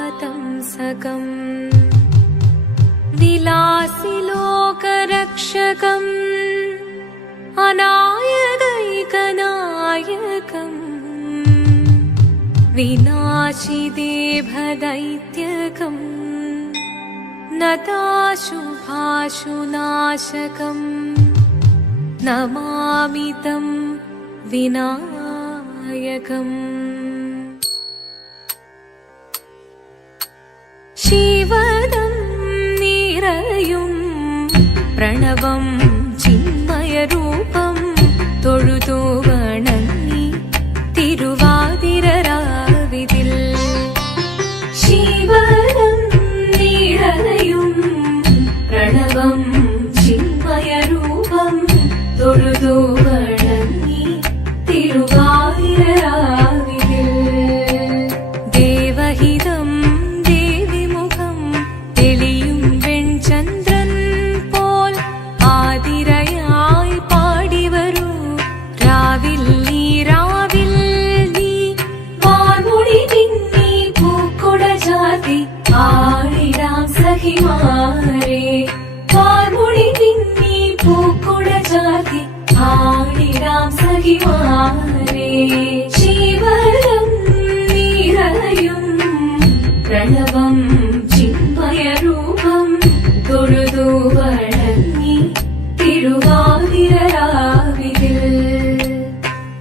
कलाधरावतंसकम् विलासिलोकरक्षकम् अनायकैकनायकम् विनाशिदेभदैत्यकम् नताशुभाशुनाशकम् नमामि तं विनायकम्। शिवदं निरयुं प्रणवं चिन्मयरूपं തൊഴുതു വണങ്ങി തിരുവാതിരരാവിതിൽ ശിവദം നിറയും പ്രണവം ചിന്മയരൂപം തൊഴുതു വണങ്ങി തിരുവാതിരരാവിതിൽ ദേവഹിതം ദേവിമുഖം തെളിയും വെൺചന്ദ്രൻ പോൽ ആതിരയായി പാടിവരൂ രാവിൽ നീ വാർമുടി തിങ്ങി പൂക്കുട ചാർത്തി ആടിടാം സഖിമാരെ വാർമുടി തിങ്ങി പൂക്കുട ചാർത്തി ആടിടാം സഖിമാരെ ശിവദം നിറയും പ്രണവം ചിന്മയരൂപം തൊഴുതു വണങ്ങി തിരുവാതിരരാവിതിൽ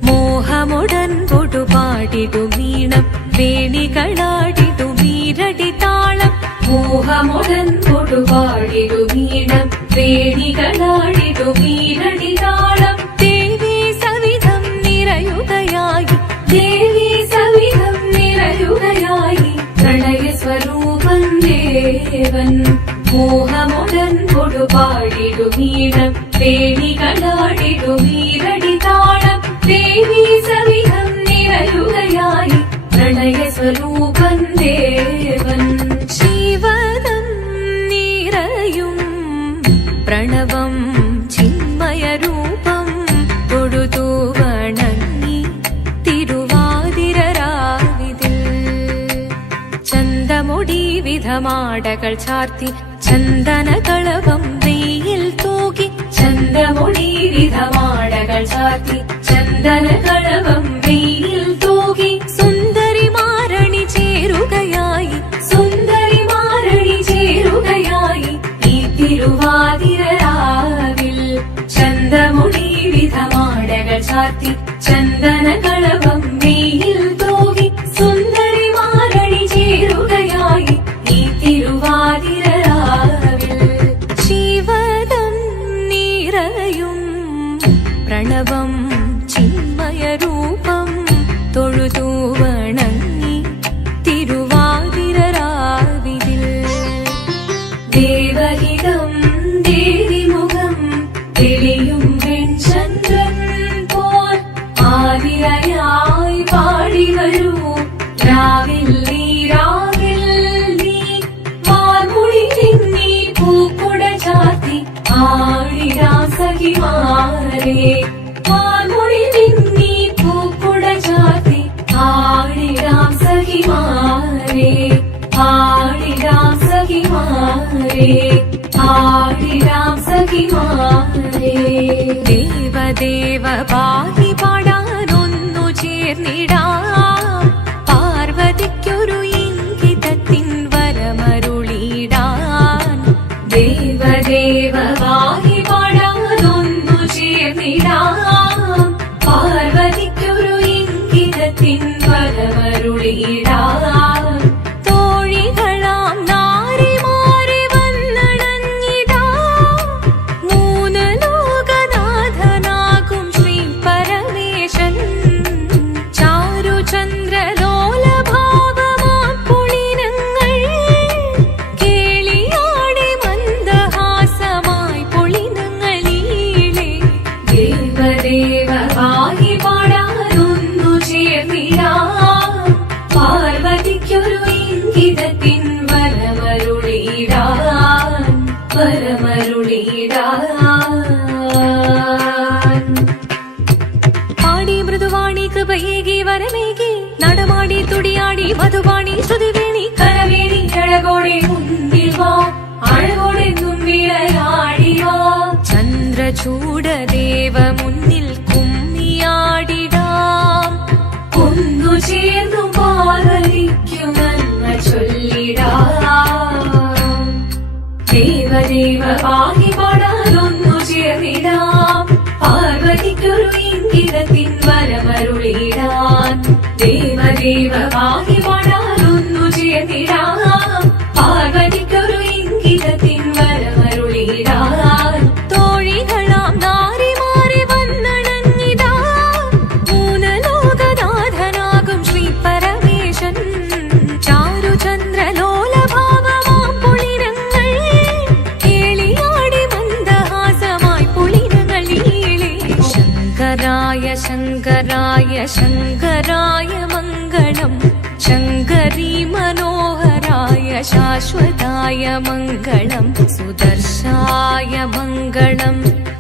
മോഹമുടൻ പൊടുപാടിടും വീണം വേണികളാടിടും വീരടി താളം മോഹമുടൻ പൊടുപാടിടും വീണം വേണികളാടിടും വീരടി താളം ദേവി സവിധം നിറയുകയായി ദേവി സവിധം നിറയുകയായി പ്രണയ സ്വരൂപൻ ദേവൻ മോഹമുടൻ പൊടുപാടിടും വീണം വേണികളാടിടും വീരടി താളം ദേവി സവിധം നിറയുകയായി പ്രണയ സ്വരൂപൻ ദേവൻ ശിവദം നിറയും പ്രണവം ചിന്മയരൂപം തൊഴുതു വണങ്ങി തിരുവാതിരരാവിതിൽ ചന്തമുടി വിധമാടകൾ ചാർത്തി ചന്ദനകളവം വെയിൽ തൂകി ചന്തമുടി വിധമാടകൾ ചാർത്തി ചന്ദനകളവം വെയിൽ തൂകി സുന്ദരിമാരണി ചേരുകയായി സുന്ദരിമാരണി ചേരുകയായി ഈ തിരുവാതിരരാവിൽ ചന്തമുടി വിധമാടകൾ ചാർത്തി ചന്ദനകളവം വെയിൽ തൂകി സുന്ദരിമാരണി ചേരുകയായി ഈ തിരുവാതിരരാവിൽ ശിവദം നിറയും പ്രണവം ചിന്മയരൂപം തൊഴുതു വണങ്ങി തിരുവാതിരരാവിതിൽ ദേവഹിതം ദേവിമുഖം തെളിയും വെൺചന്ദ്രൻ പോൽ ആതിരയായി പാടിവരൂ രാവിൽ നീ വാർമുടി തിങ്ങി പൂക്കുട ചാർത്തി ആടിടാം സഖിമാരെ വാർമുടി തിങ്ങി പൂക്കുട ചാർത്തി ആടിടാം സഖിമാരെ ആടിടാം സഖിമാരെ ആടിടാം സഖിമാരെ ദേവദേവ പാടി പാടാനൊന്നു ചേർന്നിടാം പാർവതിക്കൊരു ഇംഗിതത്തിൻ വരമരുളിടാൻ ദേവദേവ പാടി പാടാനൊന്നു ചേർന്നിടാം പാർവതിക്കൊരു ഇംഗിതത്തിൻ വരമരുളിടാൻ തോഴികളാം നാരിമാരെ വന്നണഞ്ഞിടാം മൂന്ന് ലോകനാഥനാകും ശ്രീ പരമേശൻ ചാരുചന്ദ്രലോലഭാവമാം പുളിനങ്ങൾ കേളിയാടി മന്ദഹാസമായി പുളിനങ്ങളീളെ ദേവദേവ പാടി പാടാനൊന്നു ചേർന്നിടാം കളിയാടി മധുപാണി ശ്രുതിവേണി കരവേണി അഴകോടെ മുന്നിൽ വാ അഴകോടെ തുമ്പിളയാടി വാ ചന്ദ്രചൂഡദേവ മുന്നിൽ കുമ്മിയാടിടാം ഒന്നു ചേർന്നു പാർവതിക്കു നന്മ ചൊല്ലിടാം ദേവദേവ പാഹി പാടാനൊന്നു ചേർന്നിടാം പാർവതിക്കൊരു ഇംഗിതത്തിൻ വരമരുളിടാൻ ദേവദേവ പാഹി പാടാനൊന്നു ചേർന്നിടാം പാർവതിക്കൊരു ഇംഗിതത്തിൻ വരമരുളിടാൻ തോഴികളാം നാരിമാരെ വന്നണഞ്ഞിതാ മൂന്നലോകനാഥനാകും ശ്രീ പരമേശൻ ചാരുചന്ദ്രലോലഭാവമാം പുളിരങ്ങൾ കേളിയാടി മന്ദഹാസമായി പുളിരങ്ങൾ ഈളേ ശങ്കരായ ശങ്കരായ ശങ്കരായ മംഗളം ശങ്കരീ മനോഹരായ ശാശ്വതായ മംഗളം സുദർശായ മംഗളം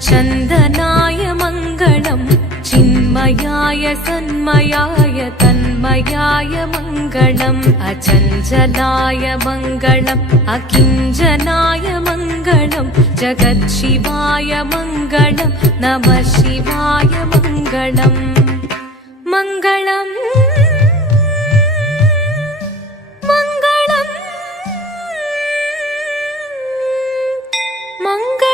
ചന്ദനായ മംഗളം ചിന്മയായ സന്മയായ തന്മയായ മംഗളം അചഞ്ചലായ മംഗളം അകിഞ്ചനായ മംഗളം ജഗത്ശിവായ മംഗളം നമഃ ശിവായ മംഗളം മംഗളം മംഗളം മംഗളം